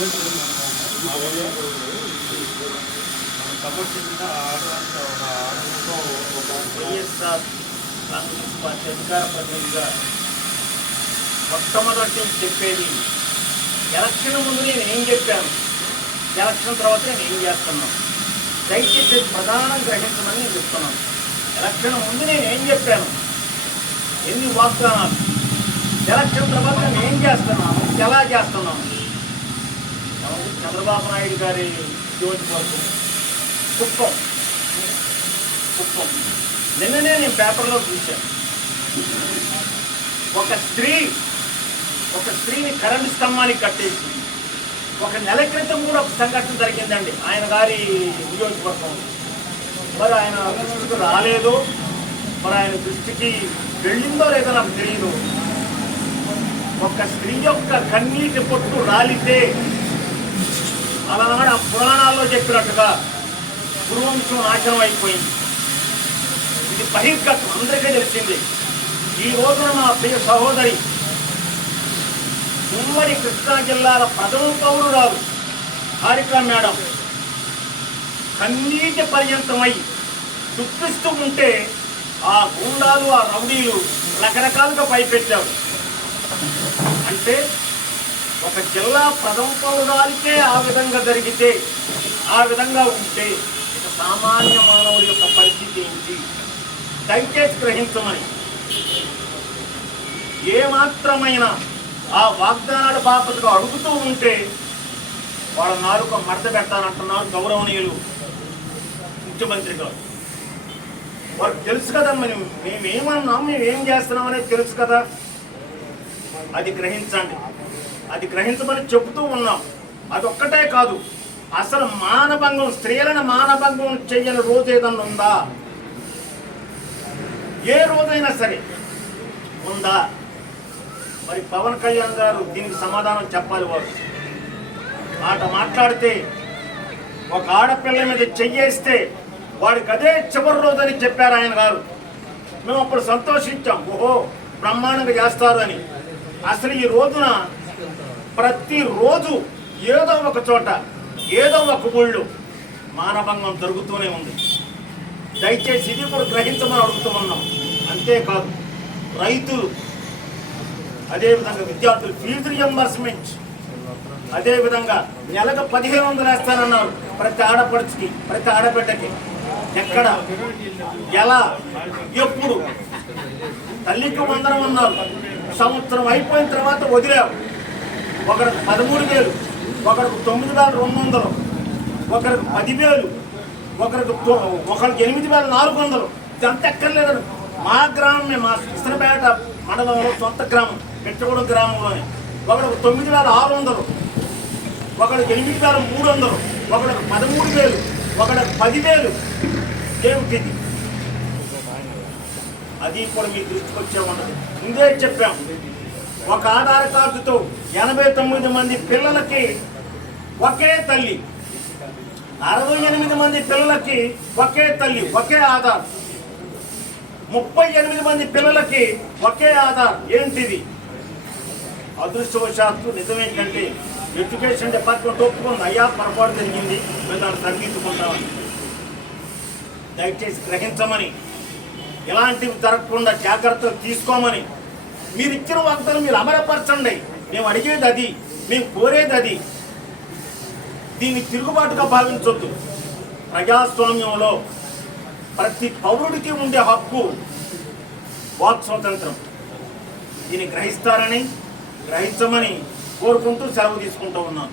Support చేసిన YSR Congress party అధికార ప్రతినిధిగా మొట్టమొదటి చెప్పేది, ఎలక్షన్ ముందు నేను ఏం చెప్పాను, ఎలక్షన్ తర్వాత నేను ఏం చేస్తున్నాను, దయచేసి ప్రధానం గ్రహించమని నేను చెప్తున్నాను. ఎలక్షన్ ముందు నేను ఏం చెప్పాను, ఎన్ని వాగ్దానాలు, ఎలక్షన్ తర్వాత నేను ఏం చేస్తున్నాను, ఎలా చేస్తున్నాను. చంద్రబాబు నాయుడు గారి నియోజకవర్గం కుప్పం. నిన్ననే నేను పేపర్లో చూశాను, ఒక స్త్రీని కరెంటు స్తంభానికి కట్టేసి ఒక నెల క్రితం కూడా ఒక సంఘటన జరిగిందండి ఆయన గారి నియోజకవర్గం. మరి ఆయన దృష్టికి రాలేదు, మరి ఆయన దృష్టికి వెళ్ళిందో లేదో నాకు తెలియదు. ఒక స్త్రీ యొక్క కన్నీటి పొట్టు రాలితే అలానాడు ఆ పురాణాల్లో చెప్పినట్టుగా గురువంశం నాశనం అయిపోయింది. ఇది బహిర్గతం, అందరికీ తెలిసింది. ఈ రోజున మా ప్రియ సహోదరి ఉమ్మడి కృష్ణా జిల్లాల ప్రథమ పౌరురాలు హారిక మేడం కన్నీటి పర్యంతమై దుఃఖిస్తూ ఉంటే ఆ గూండాలు, ఆ రౌడీలు రకరకాలుగా పైపెట్టారు. అంటే ఒక జిల్లా ప్రథమ పౌరురాలికే ఆ విధంగా జరిగితే, ఆ విధంగా ఉంటే ఇక సామాన్య మానవుల యొక్క పరిస్థితి ఏంటి? దయచేసి గ్రహించమని. ఏమాత్రమైన ఆ వాగ్దానాల బాపతగా అడుగుతూ ఉంటే వాళ్ళ నాలుక మడత పెట్టాలంటున్నారు గౌరవనీయులు ముఖ్యమంత్రి గారు. వారికి తెలుసు కదా, మేమేమన్నాం, మేమేం చేస్తున్నాం అనేది తెలుసు కదా. అది గ్రహించండి, అది గ్రహించమని చెబుతూ ఉన్నాం. అదొక్కటే కాదు, అసలు మానభంగం, స్త్రీలను మానభంగం చెయ్యని రోజు ఏదన్నా ఉందా? ఏ రోజైనా సరే ఉందా? మరి పవన్ కళ్యాణ్ గారు దీనికి సమాధానం చెప్పాలి. వారు మాట మాట్లాడితే ఒక ఆడపిల్ల మీద చెయ్యేస్తే వాడికి అదే చివరి రోజు అని చెప్పారు ఆయన గారు. మేము అప్పుడు సంతోషించాం, ఓహో బ్రహ్మాండంగా చేస్తారు అని. అసలు ఈ రోజున ప్రతిరోజు ఏదో ఒక చోట, ఏదో ఒక ఊళ్ళో మానభంగం జరుగుతూనే ఉంది. దయచేసి ఇది కూడా గ్రహించమని అడుగుతూ ఉన్నాం. అంతేకాదు, రైతులు, అదేవిధంగా విద్యార్థులు ఫీజు రియంబర్స్మెంట్, అదేవిధంగా నెలకు 1500 వేస్తానన్నారు ప్రతి ఆడపడుచుకి, ప్రతి ఆడబిడ్డకి. ఎక్కడ, ఎలా, ఎప్పుడు? తల్లికి వందనం అన్నారు, సంవత్సరం అయిపోయిన తర్వాత వదిలేవు. ఒకరికి 13,000, ఒకరికి 9,200, ఒకరికి 10,000, ఒకరికి 8,400. ఇదంతా ఎక్కర్లేదండి. మా గ్రామమే, మా కృష్ణపేట మండలంలో సొంత గ్రామం పెట్టగూడెం గ్రామంలోనే ఒకరికి 9,600, ఒకరికి 8,300, ఒకరికి 13,000, ఒకరికి 10,000. ఏమిటిది? అది కూడా మీ దృష్టికి వచ్చే ఉండదు. ముందే చెప్పాం, ఒక ఆధార్ కార్డుతో 89 మంది పిల్లలకి ఒకే తల్లి, 68 మంది పిల్లలకి ఒకే తల్లి, ఒకే ఆధార్, 38 మంది పిల్లలకి ఒకే ఆధార్. ఏంటిది? అదృష్టవశాత్తు నిజమేంటంటే ఎడ్యుకేషన్ డిపార్ట్మెంట్ ఒప్పుకుంది, అయ్యా పొరపాటు జరిగింది, మేము దాన్ని సరిదిద్దుకుంటామని. దయచేసి గ్రహించమని, ఇలాంటివి జరగకుండా జాగ్రత్తలు తీసుకోమని. మీరు ఇచ్చిన వాగ్దానం మీరు అమరపరచండి. మేము అడిగేది అది, మేము కోరేది అది. దీన్ని తిరుగుబాటుగా భావించొద్దు. ప్రజాస్వామ్యంలో ప్రతి పౌరుడికి ఉండే హక్కు వాక్ స్వాతంత్రం. దీన్ని గ్రహిస్తారని, గ్రహించమని కోరుకుంటూ సెలవు తీసుకుంటూ ఉన్నాను.